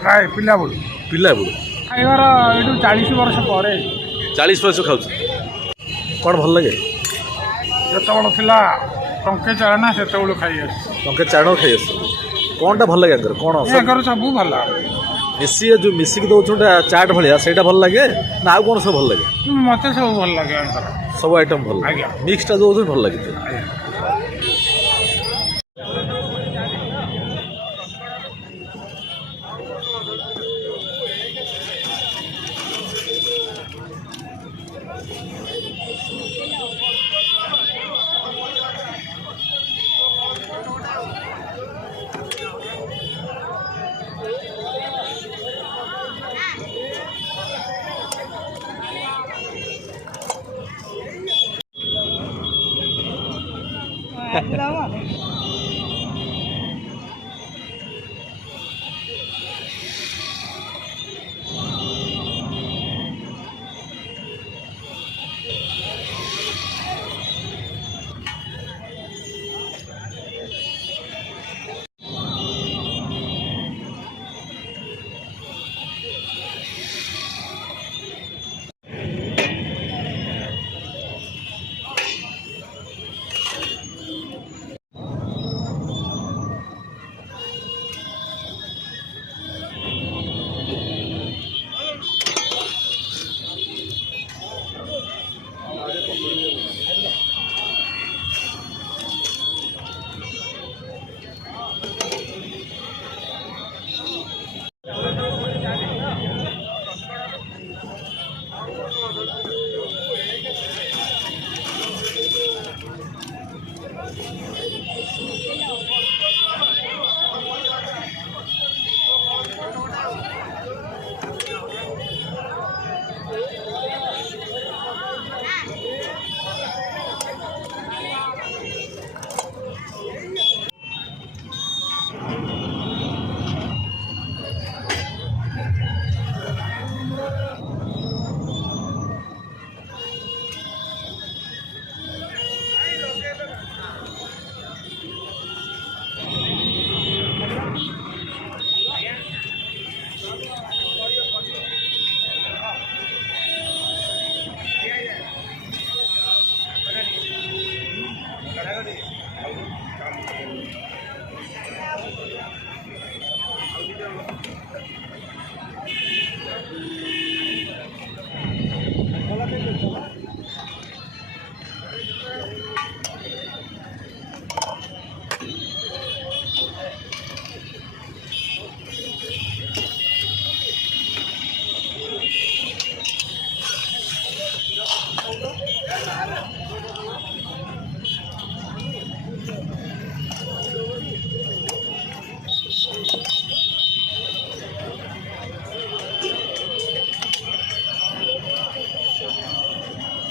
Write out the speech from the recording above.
प्राय पिला बेलू खाइबार ये 40 वर्ष पर 40 वर्ष खाऊ कौन भल लगे जो टंके चाणा से खाई टंके चाण खाई आस कौनटा भल लगे कौन सब भल मिसी जो मिसिक दौन चाट भाया से भल लगे ना आउ कौन सब भल लगे मत सब भल लगे सब आइटम भल मिक्सटा जो भल लगे Hello.